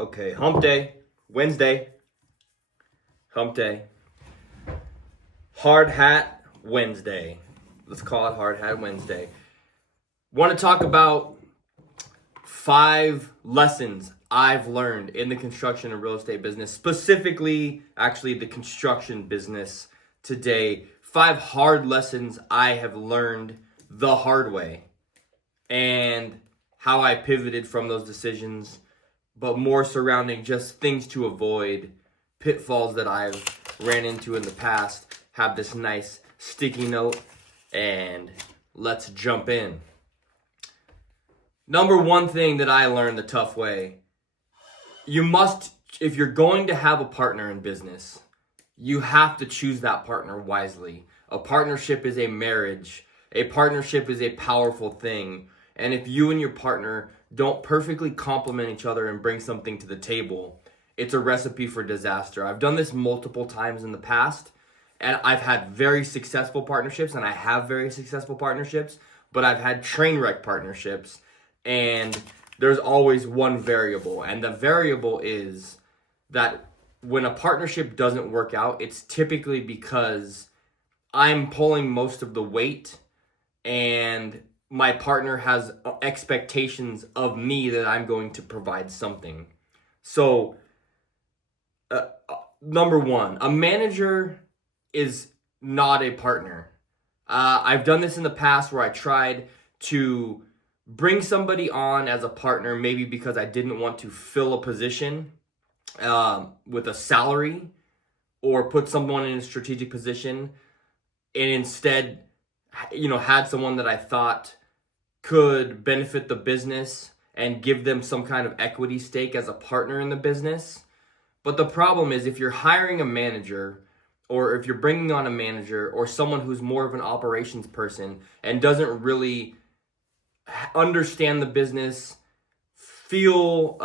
Okay, hump day, Wednesday, hump day, hard hat Wednesday. Let's call it hard hat Wednesday. Want to talk about 5 lessons I've learned in the construction and real estate business, specifically, actually, the construction business today. 5 hard lessons I have learned the hard way and how I pivoted from those decisions, but more surrounding just things to avoid, pitfalls that I've ran into in the past. Have this nice sticky note, and let's jump in. Number one thing that I learned the tough way, you must, if you're going to have a partner in business, you have to choose that partner wisely. A partnership is a marriage. A partnership is a powerful thing. And if you and your partner don't perfectly complement each other and bring something to the table, it's a recipe for disaster. I've done this multiple times in the past, and I've had very successful partnerships, and I have very successful partnerships, but I've had train wreck partnerships, and there's always one variable. And the variable is that when a partnership doesn't work out, it's typically because I'm pulling most of the weight and my partner has expectations of me that I'm going to provide something. So, number one, a manager is not a partner. I've done this in the past where I tried to bring somebody on as a partner, maybe because I didn't want to fill a position with a salary or put someone in a strategic position, and instead, had someone that I thought could benefit the business and give them some kind of equity stake as a partner in the business. But the problem is, if you're hiring a manager, or if you're bringing on a manager or someone who's more of an operations person and doesn't really understand the business, feel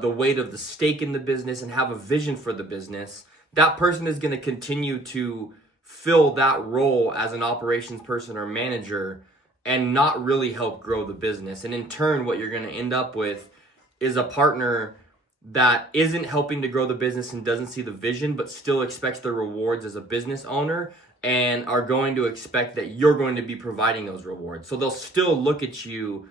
the weight of the stake in the business, and have a vision for the business, that person is going to continue to fill that role as an operations person or manager and not really help grow the business. And in turn, what you're going to end up with is a partner that isn't helping to grow the business and doesn't see the vision, but still expects the rewards as a business owner and are going to expect that you're going to be providing those rewards. So they'll still look at you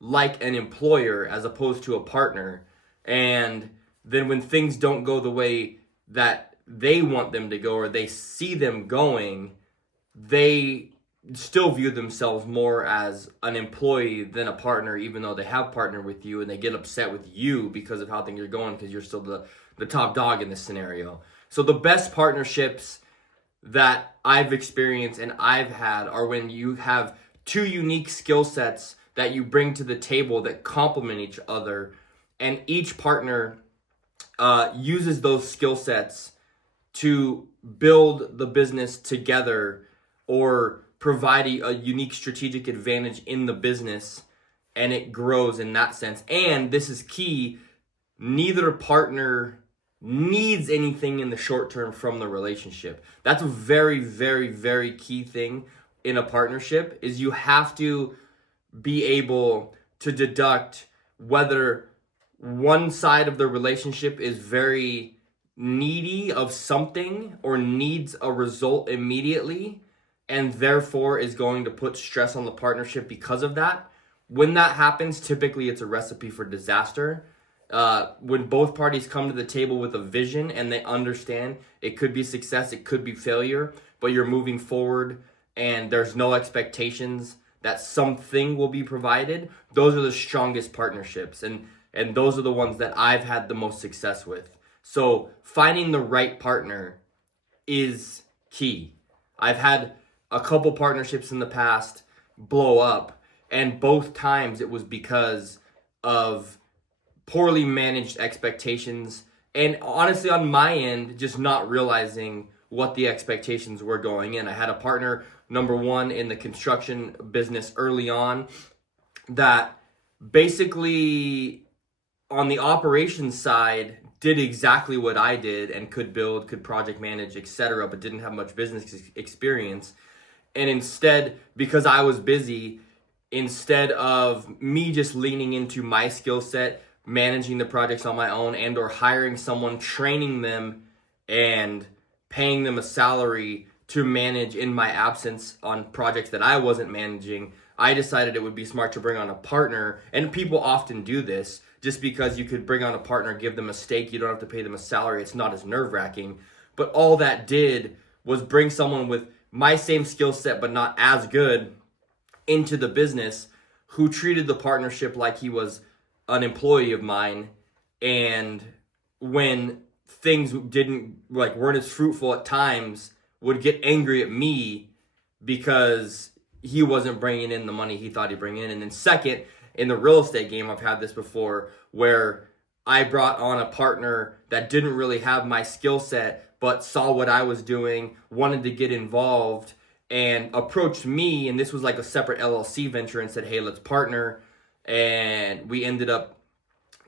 like an employer as opposed to a partner. And then when things don't go the way that they want them to go, or they see them going, they still view themselves more as an employee than a partner, even though they have partnered with you, and they get upset with you because of how things are going, because you're still the top dog in this scenario. So the best partnerships that I've experienced and I've had are when you have 2 unique skill sets that you bring to the table that complement each other, and each partner uses those skill sets to build the business together or provide a unique strategic advantage in the business, and it grows in that sense. And this is key, neither partner needs anything in the short term from the relationship. That's a very, very, very key thing in a partnership, is you have to be able to deduct whether one side of the relationship is very needy of something or needs a result immediately, and therefore is going to put stress on the partnership because of that. When that happens, typically it's a recipe for disaster. When both parties come to the table with a vision and they understand it could be success, it could be failure, but you're moving forward and there's no expectations that something will be provided, those are the strongest partnerships. And those are the ones that I've had the most success with. So finding the right partner is key. I've had a couple partnerships in the past blow up, and both times it was because of poorly managed expectations, and honestly on my end, just not realizing what the expectations were going in. I had a partner, number one, in the construction business early on, that basically on the operations side did exactly what I did and could build, could project manage, etc., but didn't have much business experience. And instead, because I was busy, instead of me just leaning into my skill set, managing the projects on my own and or hiring someone, training them, and paying them a salary to manage in my absence on projects that I wasn't managing, I decided it would be smart to bring on a partner. And people often do this. Just because you could bring on a partner, give them a stake, you don't have to pay them a salary, it's not as nerve-wracking. But all that did was bring someone with my same skill set but not as good into the business, who treated the partnership like he was an employee of mine. And when things weren't as fruitful at times, would get angry at me because he wasn't bringing in the money he thought he'd bring in. And then second, in the real estate game, I've had this before where I brought on a partner that didn't really have my skill set, but saw what I was doing, wanted to get involved, and approached me. And this was like a separate LLC venture, and said, hey, let's partner. And we ended up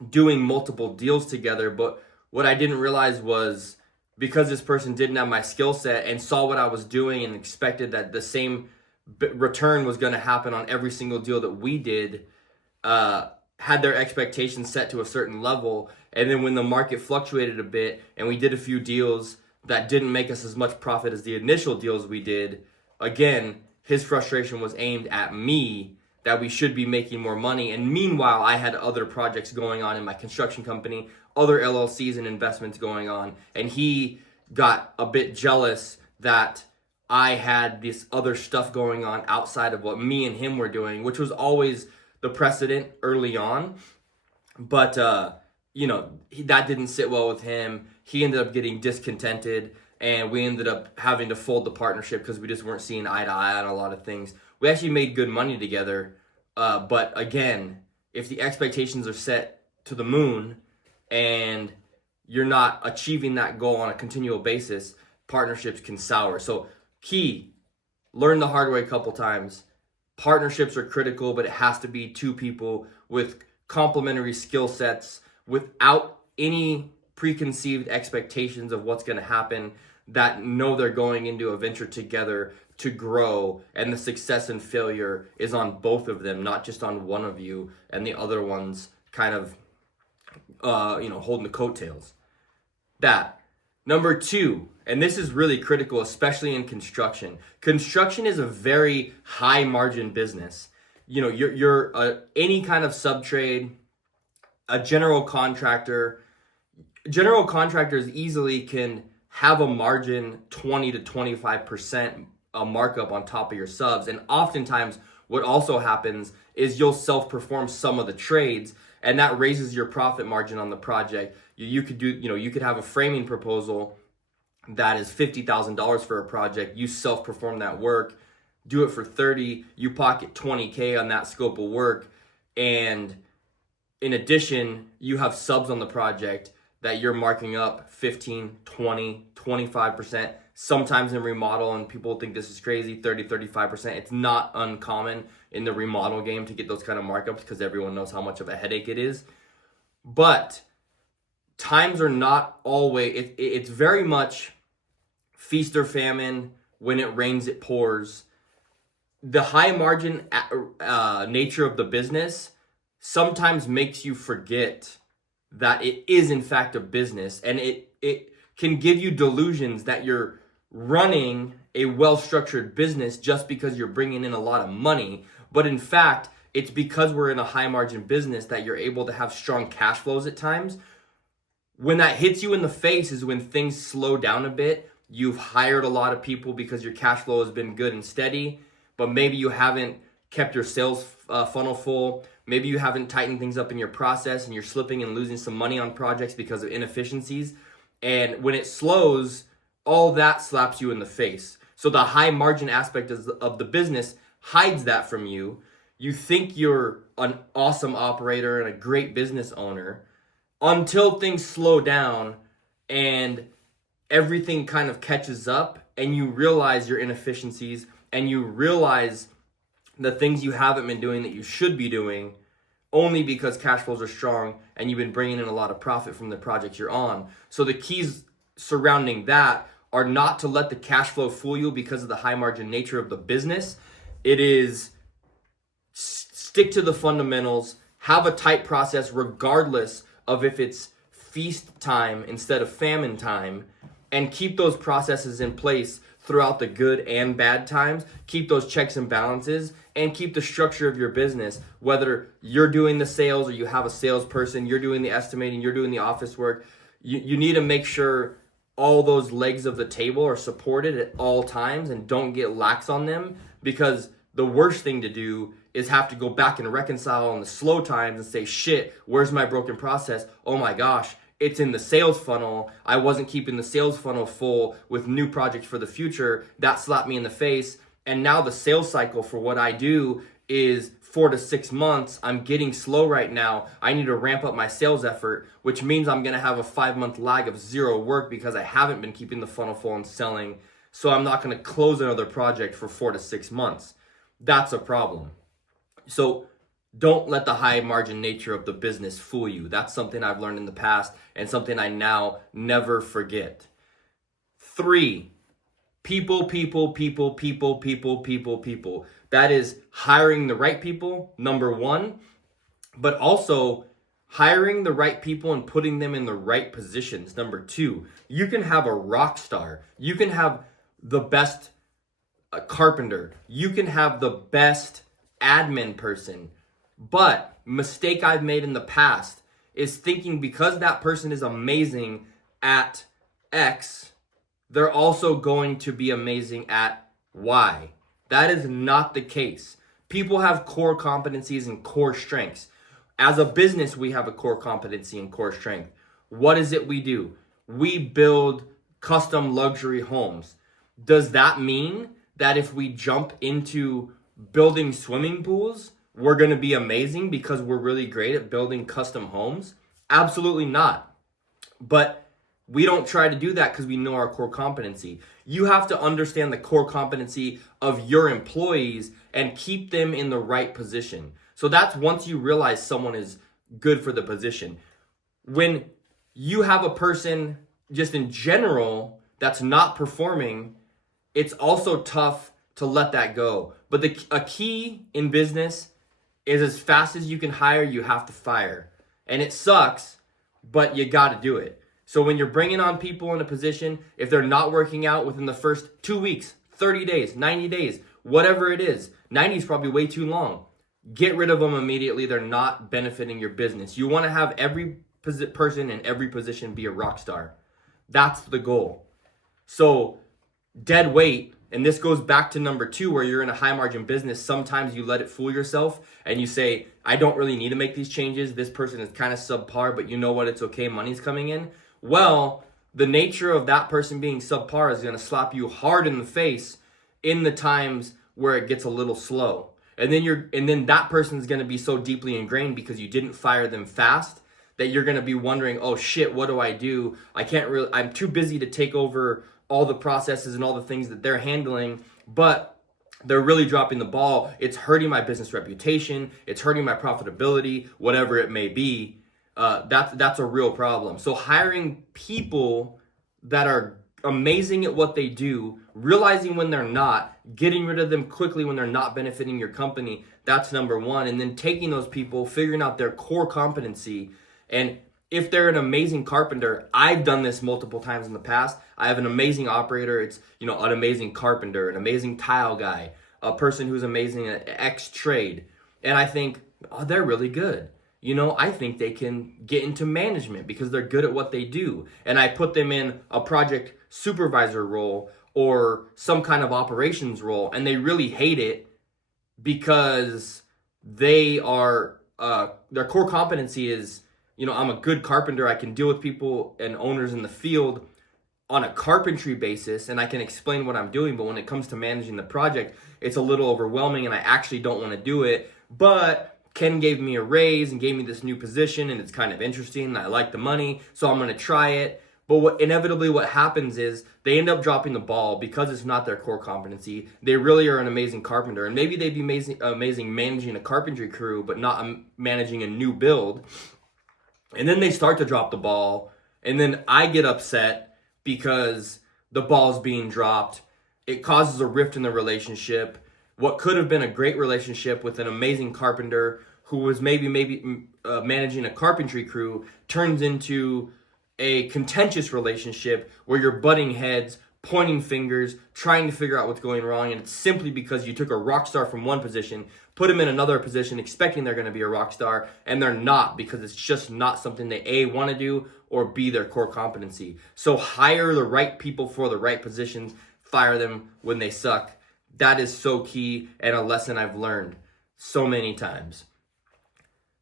doing multiple deals together. But what I didn't realize was, because this person didn't have my skill set and saw what I was doing and expected that the same return was going to happen on every single deal that we did, had their expectations set to a certain level. And then when the market fluctuated a bit and we did a few deals that didn't make us as much profit as the initial deals we did, again, his frustration was aimed at me, that we should be making more money. And meanwhile, I had other projects going on in my construction company, other LLCs and investments going on. And he got a bit jealous that I had this other stuff going on outside of what me and him were doing, which was always the precedent early on. But, that didn't sit well with him. He ended up getting discontented, and we ended up having to fold the partnership because we just weren't seeing eye to eye on a lot of things. We actually made good money together. But again, if the expectations are set to the moon and you're not achieving that goal on a continual basis, partnerships can sour. So key, learn the hard way a couple times. Partnerships are critical, but it has to be two people with complementary skill sets, without any preconceived expectations of what's going to happen, that know they're going into a venture together to grow, and the success and failure is on both of them, not just on one of you and the other one's kind of holding the coattails. That. Number two, and this is really critical, especially in construction. Construction is a very high margin business. You're any kind of sub-trade, a general contractor. General contractors easily can have a margin 20 to 25% a markup on top of your subs. And oftentimes what also happens is you'll self-perform some of the trades, and that raises your profit margin on the project. You could have a framing proposal that is $50,000 for a project. You self-perform that work, do it for 30, you pocket 20K on that scope of work. And in addition, you have subs on the project that you're marking up 15, 20, 25%. Sometimes in remodel, and people think this is crazy, 30, 35%. It's not uncommon in the remodel game to get those kind of markups because everyone knows how much of a headache it is. But times are not always, it's very much feast or famine. When it rains, it pours. The high margin nature of the business sometimes makes you forget that it is in fact a business, and it can give you delusions that you're running a well-structured business just because you're bringing in a lot of money. But in fact, it's because we're in a high margin business that you're able to have strong cash flows at times. When that hits you in the face is when things slow down a bit. You've hired a lot of people because your cash flow has been good and steady, but maybe you haven't kept your sales funnel full. Maybe you haven't tightened things up in your process, and you're slipping and losing some money on projects because of inefficiencies. And when it slows, all that slaps you in the face. So the high margin aspect of the business hides that from you. You think you're an awesome operator and a great business owner until things slow down and everything kind of catches up, and you realize your inefficiencies, and you realize the things you haven't been doing that you should be doing only because cash flows are strong and you've been bringing in a lot of profit from the projects you're on. So the keys surrounding that are not to let the cash flow fool you because of the high margin nature of the business. It is stick to the fundamentals, Have a tight process regardless of if it's feast time instead of famine time, and keep those processes in place throughout the good and bad times. Keep those checks and balances, and keep the structure of your business, whether you're doing the sales or you have a salesperson, you're doing the estimating, you're doing the office work. You need to make sure all those legs of the table are supported at all times and don't get lax on them, because the worst thing to do is have to go back and reconcile on the slow times and say, shit, where's my broken process? Oh my gosh, it's in the sales funnel. I wasn't keeping the sales funnel full with new projects for the future. That slapped me in the face. And now the sales cycle for what I do is 4 to 6 months. I'm getting slow right now. I need to ramp up my sales effort, which means I'm going to have a 5-month lag of zero work because I haven't been keeping the funnel full and selling. So I'm not going to close another project for 4 to 6 months. That's a problem. So don't let the high margin nature of the business fool you. That's something I've learned in the past and something I now never forget. 3, people. That is hiring the right people, number 1, but also hiring the right people and putting them in the right positions, number 2. You can have a rock star. You can have the best carpenter. You can have the best admin person. But mistake I've made in the past is thinking because that person is amazing at X, they're also going to be amazing at Y. That is not the case. People have core competencies and core strengths. As a business, we have a core competency and core strength. What is it we do? We build custom luxury homes. Does that mean that if we jump into building swimming pools, we're going to be amazing because we're really great at building custom homes? Absolutely not. But we don't try to do that because we know our core competency. You have to understand the core competency of your employees and keep them in the right position. So that's once you realize someone is good for the position. When you have a person just in general that's not performing, it's also tough to let that go. But a key in business is as fast as you can hire, you have to fire. And it sucks, but you got to do it. So when you're bringing on people in a position, if they're not working out within the first 2 weeks, 30 days, 90 days, whatever it is, 90 is probably way too long. Get rid of them immediately. They're not benefiting your business. You want to have every person in every position be a rock star. That's the goal. So dead weight, and this goes back to number 2, where you're in a high margin business. Sometimes you let it fool yourself and you say, I don't really need to make these changes. This person is kind of subpar, but you know what? It's okay. Money's coming in. Well, the nature of that person being subpar is going to slap you hard in the face in the times where it gets a little slow. And then that person's going to be so deeply ingrained because you didn't fire them fast that you're going to be wondering, oh shit, what do I do? I'm too busy to take over all the processes and all the things that they're handling, but they're really dropping the ball. It's hurting my business reputation. It's hurting my profitability, whatever it may be. That's a real problem. So hiring people that are amazing at what they do, realizing when they're not, getting rid of them quickly when they're not benefiting your company, that's number 1. And then taking those people, figuring out their core competency. And if they're an amazing carpenter, I've done this multiple times in the past. I have an amazing operator. It's, an amazing carpenter, an amazing tile guy, a person who's amazing at X trade. And I think, oh, they're really good. I think they can get into management because they're good at what they do. And I put them in a project supervisor role or some kind of operations role, and they really hate it because they are, their core competency is, I'm a good carpenter. I can deal with people and owners in the field on a carpentry basis, and I can explain what I'm doing. But when it comes to managing the project, it's a little overwhelming, and I actually don't want to do it. But Ken gave me a raise and gave me this new position, and it's kind of interesting, and I like the money, so I'm going to try it. But inevitably what happens is they end up dropping the ball because it's not their core competency. They really are an amazing carpenter, and maybe they'd be amazing managing a carpentry crew, but not managing a new build. And then they start to drop the ball, and then I get upset because the ball's being dropped. It causes a rift in the relationship. What could have been a great relationship with an amazing carpenter who was maybe managing a carpentry crew turns into a contentious relationship where you're butting heads, pointing fingers, trying to figure out what's going wrong, and it's simply because you took a rock star from one position, put them in another position expecting they're going to be a rock star, and they're not, because it's just not something they A, want to do, or B, their core competency. So hire the right people for the right positions, fire them when they suck. That is so key, and a lesson I've learned so many times.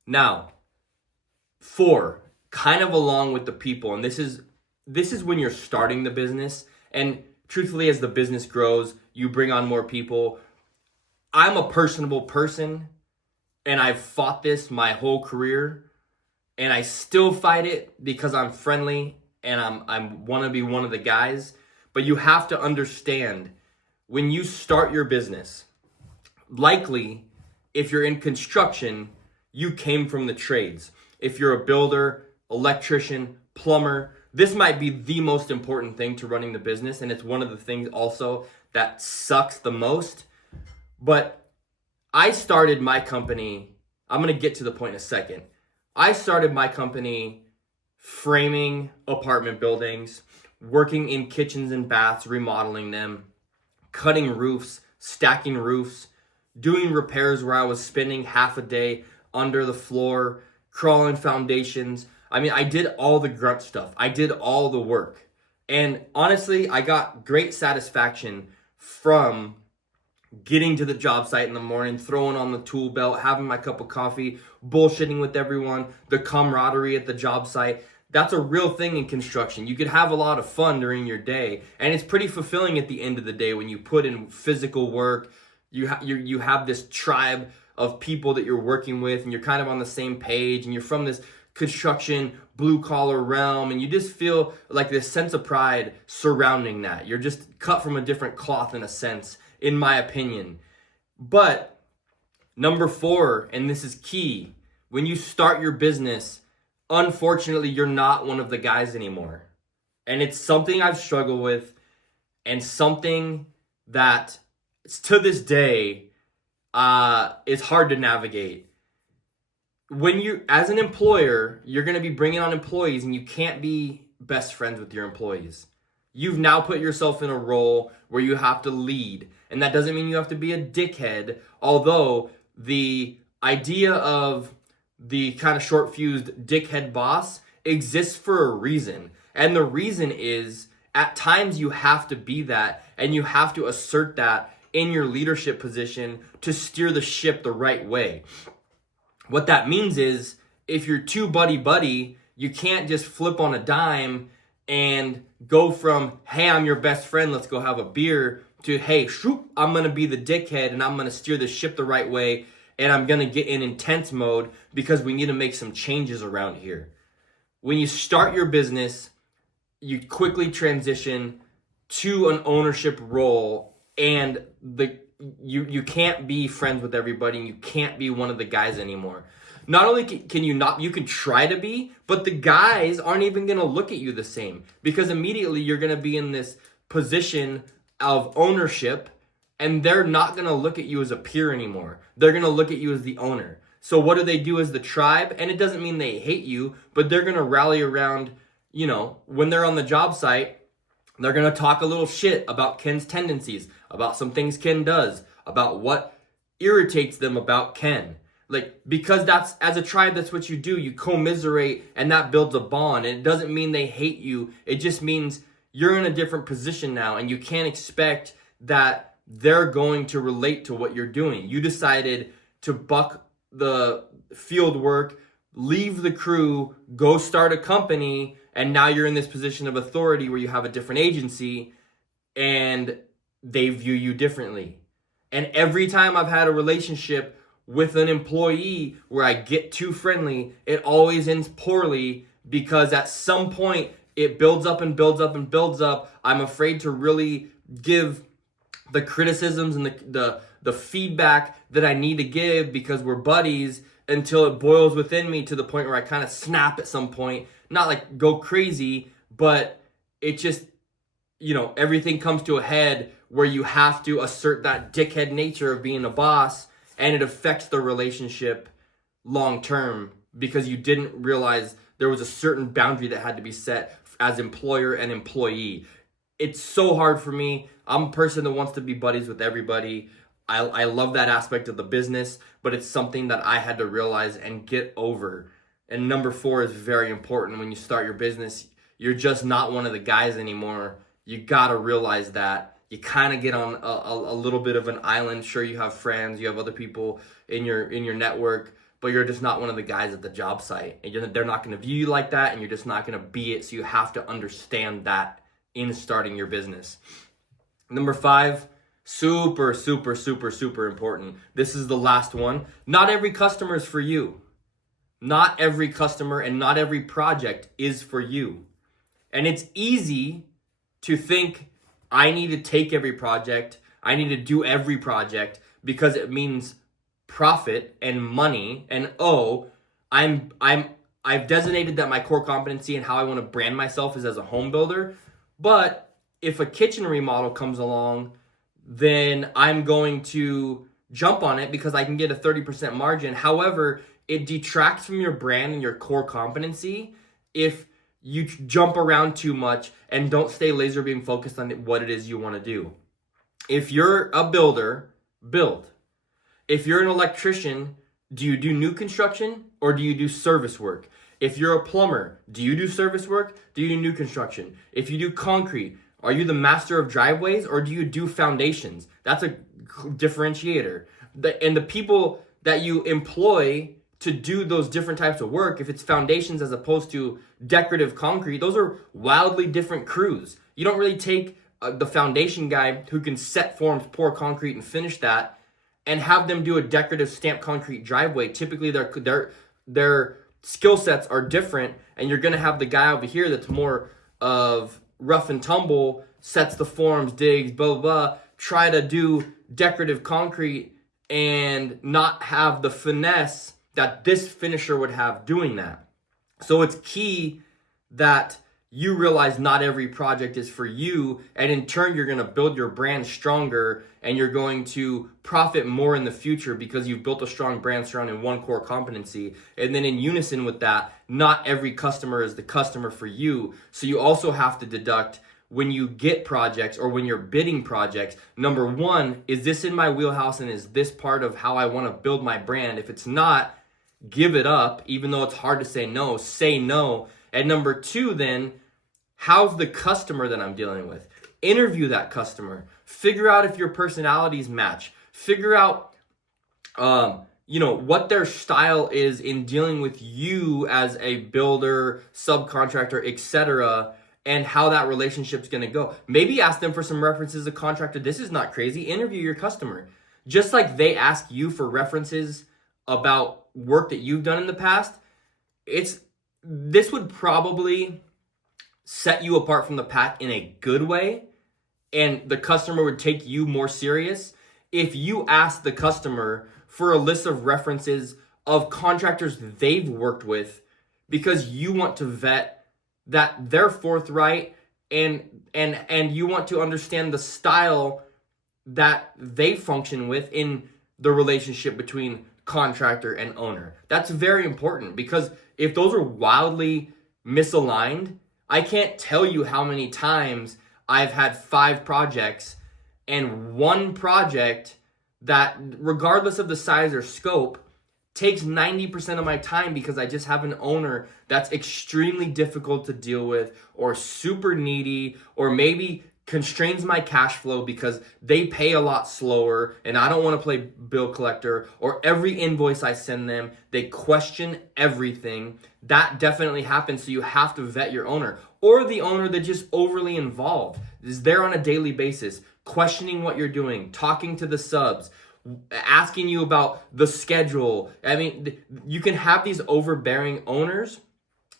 Now, 4, kind of along with the people, and this is when you're starting the business, and truthfully, as the business grows, you bring on more people. I'm a personable person, and I've fought this my whole career, and I still fight it because I'm friendly and I want to be one of the guys. But you have to understand, when you start your business, likely if you're in construction, you came from the trades. If you're a builder, electrician, plumber, this might be the most important thing to running the business, and it's one of the things also that sucks the most. But I started my company, I'm going to get to the point in a second. I started my company framing apartment buildings, working in kitchens and baths, remodeling them, cutting roofs, stacking roofs, doing repairs where I was spending half a day under the floor, crawling foundations. I mean, I did all the grunt stuff. I did all the work. And honestly, I got great satisfaction from getting to the job site in the morning, throwing on the tool belt, having my cup of coffee, bullshitting with everyone, the camaraderie at the job site. That's a real thing in construction. You could have a lot of fun during your day, and it's pretty fulfilling at the end of the day when you put in physical work. You have this tribe of people that you're working with, and you're kind of on the same page, and you're from this construction blue collar realm, and you just feel like this sense of pride surrounding that. You're just cut from a different cloth in a sense, in my opinion. But number 4, and this is key, when you start your business, unfortunately, you're not one of the guys anymore. And it's something I've struggled with, and something that to this day is hard to navigate. When you, as an employer, you're going to be bringing on employees, and you can't be best friends with your employees. You've now put yourself in a role where you have to lead. And that doesn't mean you have to be a dickhead, although the idea of the kind of short-fused dickhead boss exists for a reason. And the reason is, at times you have to be that, and you have to assert that in your leadership position to steer the ship the right way. What that means is, if you're too buddy-buddy, you can't just flip on a dime and go from, hey, I'm your best friend, let's go have a beer, to, hey, shoop, I'm going to be the dickhead and I'm going to steer the ship the right way, and I'm going to get in intense mode because we need to make some changes around here. When you start your business, you quickly transition to an ownership role, and you can't be friends with everybody, and you can't be one of the guys anymore. Not only can you not, you can try to be, but the guys aren't even going to look at you the same, because immediately you're going to be in this position of ownership, and they're not going to look at you as a peer anymore. They're going to look at you as the owner. So what do they do as the tribe? And it doesn't mean they hate you, but they're going to rally around, when they're on the job site, they're going to talk a little shit about Ken's tendencies, about some things Ken does, about what irritates them about Ken. Because that's, as a tribe, that's what you do. You commiserate, and that builds a bond. And it doesn't mean they hate you. It just means you're in a different position now, and you can't expect that they're going to relate to what you're doing. You decided to buck the field work, leave the crew, go start a company, and now you're in this position of authority where you have a different agency, and they view you differently. And every time I've had a relationship with an employee where I get too friendly, it always ends poorly, because at some point it builds up and builds up and builds up. I'm afraid to really give the criticisms and the feedback that I need to give, because we're buddies, until it boils within me to the point where I kind of snap at some point. Not like go crazy, but it just, everything comes to a head where you have to assert that dickhead nature of being a boss, and it affects the relationship long term because you didn't realize there was a certain boundary that had to be set as employer and employee. It's so hard for me. I'm a person that wants to be buddies with everybody. I love that aspect of the business, but it's something that I had to realize and get over. And number 4 is very important. When you start your business, you're just not one of the guys anymore. You got to realize that. You kind of get on a little bit of an island. Sure, you have friends, you have other people in your network, but you're just not one of the guys at the job site. And they're not going to view you like that, and you're just not going to be it. So you have to understand that in starting your business. Number 5, super, super, super, super important. This is the last one. Not every customer is for you. Not every customer and not every project is for you. And it's easy to think, I need to take every project, I need to do every project because it means profit and money, and I've designated that my core competency and how I want to brand myself is as a home builder. But if a kitchen remodel comes along, then I'm going to jump on it because I can get a 30% margin. However, it detracts from your brand and your core competency if you jump around too much and don't stay laser beam focused on what it is you want to do. If you're a builder, build. If you're an electrician, do you do new construction or do you do service work? If you're a plumber, do you do service work? Do you do new construction? If you do concrete, are you the master of driveways or do you do foundations? That's a differentiator. And the people that you employ to do those different types of work, if it's foundations as opposed to decorative concrete, those are wildly different crews. You don't really take the foundation guy who can set forms, pour concrete, and finish that, and have them do a decorative stamped concrete driveway. Typically, their skill sets are different, and you're going to have the guy over here that's more of rough and tumble, sets the forms, digs, blah, blah, blah, try to do decorative concrete and not have the finesse that this finisher would have doing that. So it's key that you realize not every project is for you, and in turn you're going to build your brand stronger and you're going to profit more in the future because you've built a strong brand surrounding one core competency. And then in unison with that, not every customer is the customer for you. So you also have to deduct when you get projects or when you're bidding projects, number 1, is this in my wheelhouse and is this part of how I want to build my brand? If it's not, give it up. Even though it's hard to say no, say no. And number 2, then, how's the customer that I'm dealing with? Interview that customer. Figure out if your personalities match. Figure out, what their style is in dealing with you as a builder, subcontractor, etc., and how that relationship's going to go. Maybe ask them for some references as a contractor. This is not crazy. Interview your customer. Just like they ask you for references about work that you've done in the past, this would probably set you apart from the pack in a good way, and the customer would take you more serious if you ask the customer for a list of references of contractors they've worked with, because you want to vet that they're forthright and you want to understand the style that they function with in the relationship between contractor and owner. That's very important, because if those are wildly misaligned, I can't tell you how many times I've had 5 projects and one project that, regardless of the size or scope, takes 90% of my time because I just have an owner that's extremely difficult to deal with, or super needy, or maybe constrains my cash flow because they pay a lot slower and I don't want to play bill collector, or every invoice I send them, they question everything. That definitely happens. So you have to vet your owner, or the owner that's just overly involved, is there on a daily basis, questioning what you're doing, talking to the subs, asking you about the schedule. I mean, you can have these overbearing owners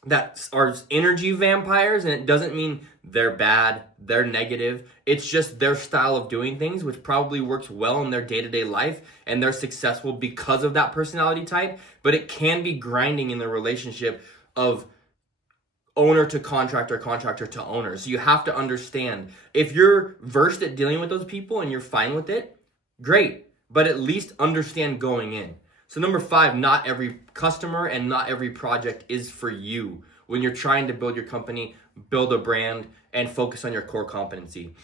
that are energy vampires, and it doesn't mean they're bad, they're negative. It's just their style of doing things, which probably works well in their day-to-day life, and they're successful because of that personality type. But it can be grinding in the relationship of owner to contractor, contractor to owner. So you have to understand, if you're versed at dealing with those people and you're fine with it, great. But at least understand going in. So number 5, not every customer and not every project is for you. When you're trying to build your company, build a brand, and focus on your core competency.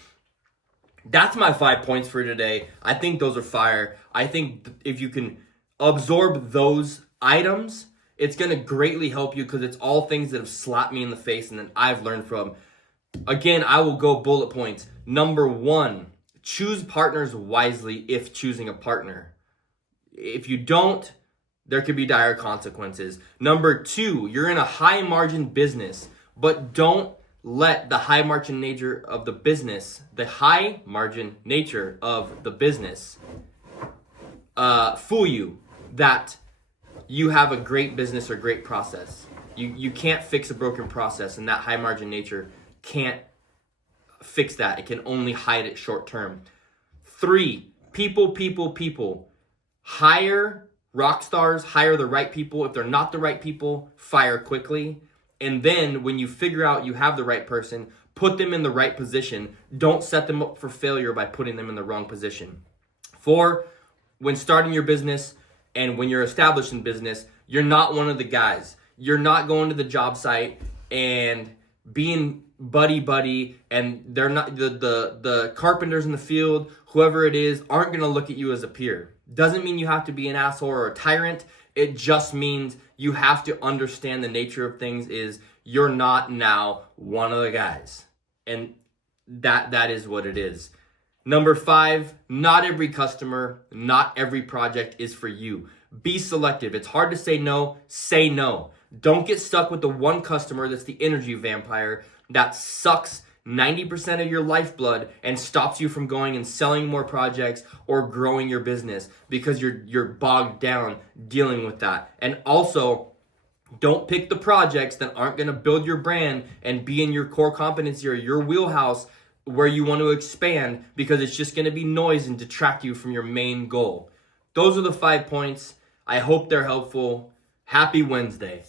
That's my 5 points for today. I think those are fire. I think if you can absorb those items, it's going to greatly help you, because it's all things that have slapped me in the face and that I've learned from. Again, I will go bullet points. Number 1, choose partners wisely if choosing a partner. If you don't, there could be dire consequences. Number 2, you're in a high margin business, but don't let the high margin nature of the business, fool you that you have a great business or great process. You can't fix a broken process, and that high margin nature can't fix that. It can only hide it short term. 3, people. Hire rock stars, hire the right people. If they're not the right people, fire quickly. And then when you figure out you have the right person, put them in the right position. Don't set them up for failure by putting them in the wrong position. 4, when starting your business and when you're established in business, you're not one of the guys. You're not going to the job site and being buddy and they're not the carpenters in the field, whoever it is, aren't going to look at you as a peer. Doesn't mean you have to be an asshole or a tyrant. It just means you have to understand the nature of things is you're not now one of the guys. And that is what it is. Number 5, not every customer, not every project is for you. Be selective. It's hard to say no. Say no. Don't get stuck with the one customer that's the energy vampire that sucks 90% of your lifeblood and stops you from going and selling more projects or growing your business, because you're bogged down dealing with that. And also, don't pick the projects that aren't going to build your brand and be in your core competency or your wheelhouse where you want to expand, because it's just going to be noise and detract you from your main goal. Those are the 5 points. I hope they're helpful. Happy Wednesday.